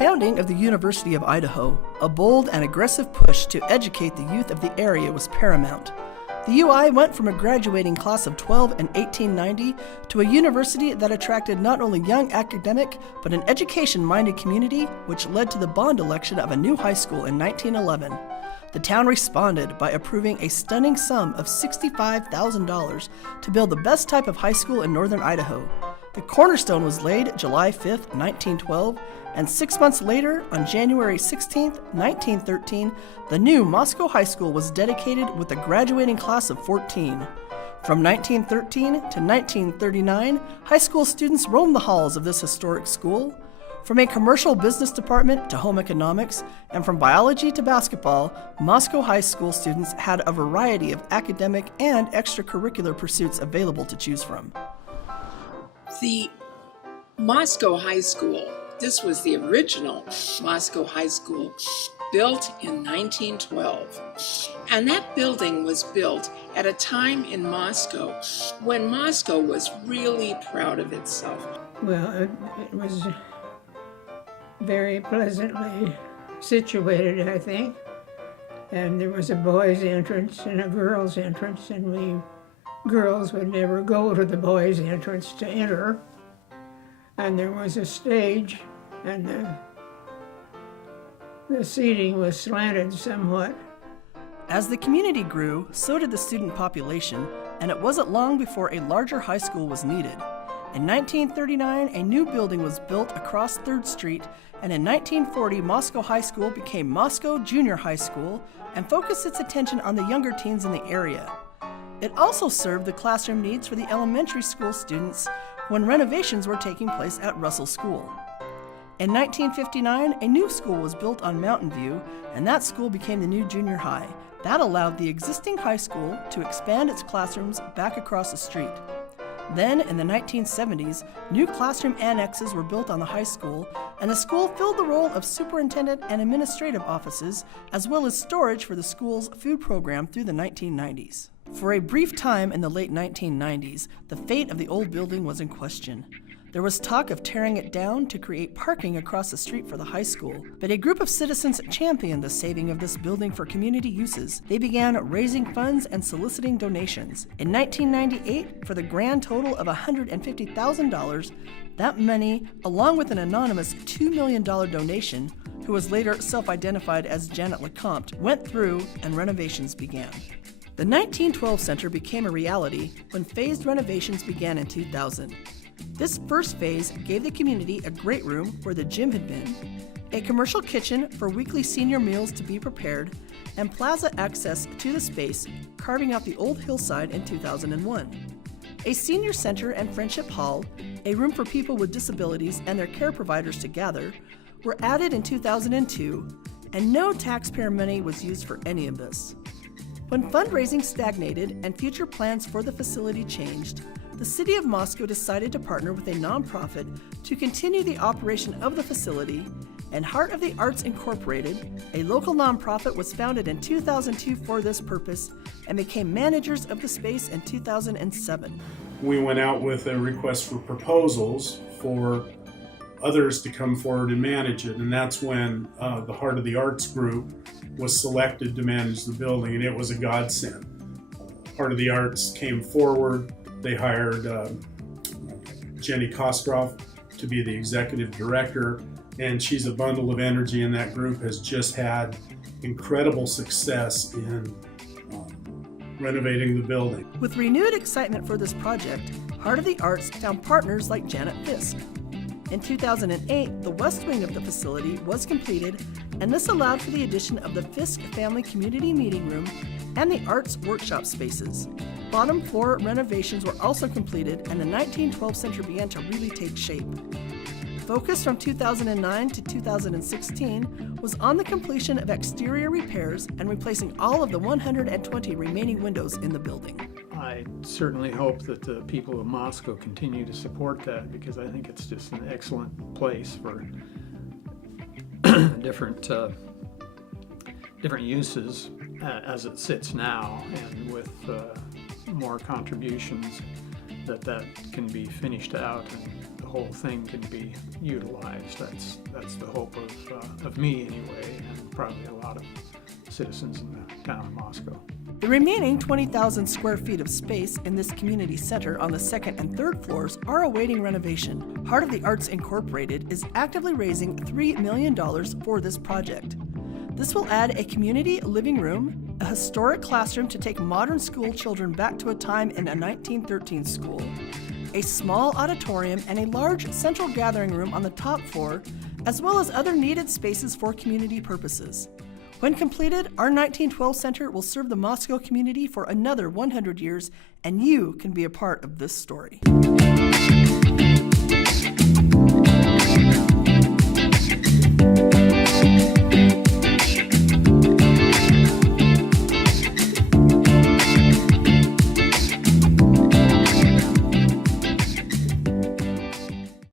founding of the University of Idaho, a bold and aggressive push to educate the youth of the area was paramount. The UI went from a graduating class of 12 in 1890 to a university that attracted not only young academic, but an education-minded community, which led to the bond election of a new high school in 1911. The town responded by approving a stunning sum of $65,000 to build the best type of high school in northern Idaho. The cornerstone was laid July 5, 1912, and 6 months later, on January 16, 1913, the new Moscow High School was dedicated with a graduating class of 14. From 1913 to 1939, high school students roamed the halls of this historic school. From a commercial business department to home economics, and from biology to basketball, Moscow High School students had a variety of academic and extracurricular pursuits available to choose from. The Moscow High School, this was the original Moscow High School, built in 1912. And that building was built at a time in Moscow when Moscow was really proud of itself. Well, it was very pleasantly situated, I think. And there was a boys' entrance and a girls' entrance, and girls would never go to the boys' entrance to enter. And there was a stage, and the seating was slanted somewhat. As the community grew, so did the student population, and it wasn't long before a larger high school was needed. In 1939, a new building was built across 3rd Street, and in 1940, Moscow High School became Moscow Junior High School and focused its attention on the younger teens in the area. It also served the classroom needs for the elementary school students when renovations were taking place at Russell School. In 1959, a new school was built on Mountain View, and that school became the new junior high. That allowed the existing high school to expand its classrooms back across the street. Then, in the 1970s, new classroom annexes were built on the high school, and the school filled the role of superintendent and administrative offices, as well as storage for the school's food program through the 1990s. For a brief time in the late 1990s, the fate of the old building was in question. There was talk of tearing it down to create parking across the street for the high school, but a group of citizens championed the saving of this building for community uses. They began raising funds and soliciting donations. In 1998, for the grand total of $150,000, that money, along with an anonymous $2 million donation, who was later self-identified as Janet LeCompte, went through and renovations began. The 1912 Center became a reality when phased renovations began in 2000. This first phase gave the community a great room where the gym had been, a commercial kitchen for weekly senior meals to be prepared, and plaza access to the space, carving out the old hillside in 2001. A senior center and friendship hall, a room for people with disabilities and their care providers to gather, were added in 2002, and no taxpayer money was used for any of this. When fundraising stagnated and future plans for the facility changed, the City of Moscow decided to partner with a nonprofit to continue the operation of the facility, and Heart of the Arts Incorporated, a local nonprofit, was founded in 2002 for this purpose and became managers of the space in 2007. We went out with a request for proposals for others to come forward and manage it, and that's when the Heart of the Arts group was selected to manage the building, and it was a godsend. Heart of the Arts came forward. They hired Jenny Kostroff to be the executive director, and she's a bundle of energy, and that group has just had incredible success in renovating the building. With renewed excitement for this project, Heart of the Arts found partners like Janet Fisk. In 2008, the west wing of the facility was completed, and this allowed for the addition of the Fisk Family Community Meeting Room and the Arts Workshop spaces. Bottom floor renovations were also completed, and the 1912 Center began to really take shape. Focus from 2009 to 2016 was on the completion of exterior repairs and replacing all of the 120 remaining windows in the building. I certainly hope that the people of Moscow continue to support that, because I think it's just an excellent place for different uses as it sits now, and with more contributions that can be finished out and the whole thing can be utilized. That's the hope of me anyway, and probably a lot of citizens in the town of Moscow. The remaining 20,000 square feet of space in this community center on the second and third floors are awaiting renovation. Heart of the Arts Incorporated is actively raising $3 million for this project. This will add a community living room, a historic classroom to take modern school children back to a time in a 1913 school, a small auditorium, and a large central gathering room on the top floor, as well as other needed spaces for community purposes. When completed, our 1912 Center will serve the Moscow community for another 100 years, and you can be a part of this story.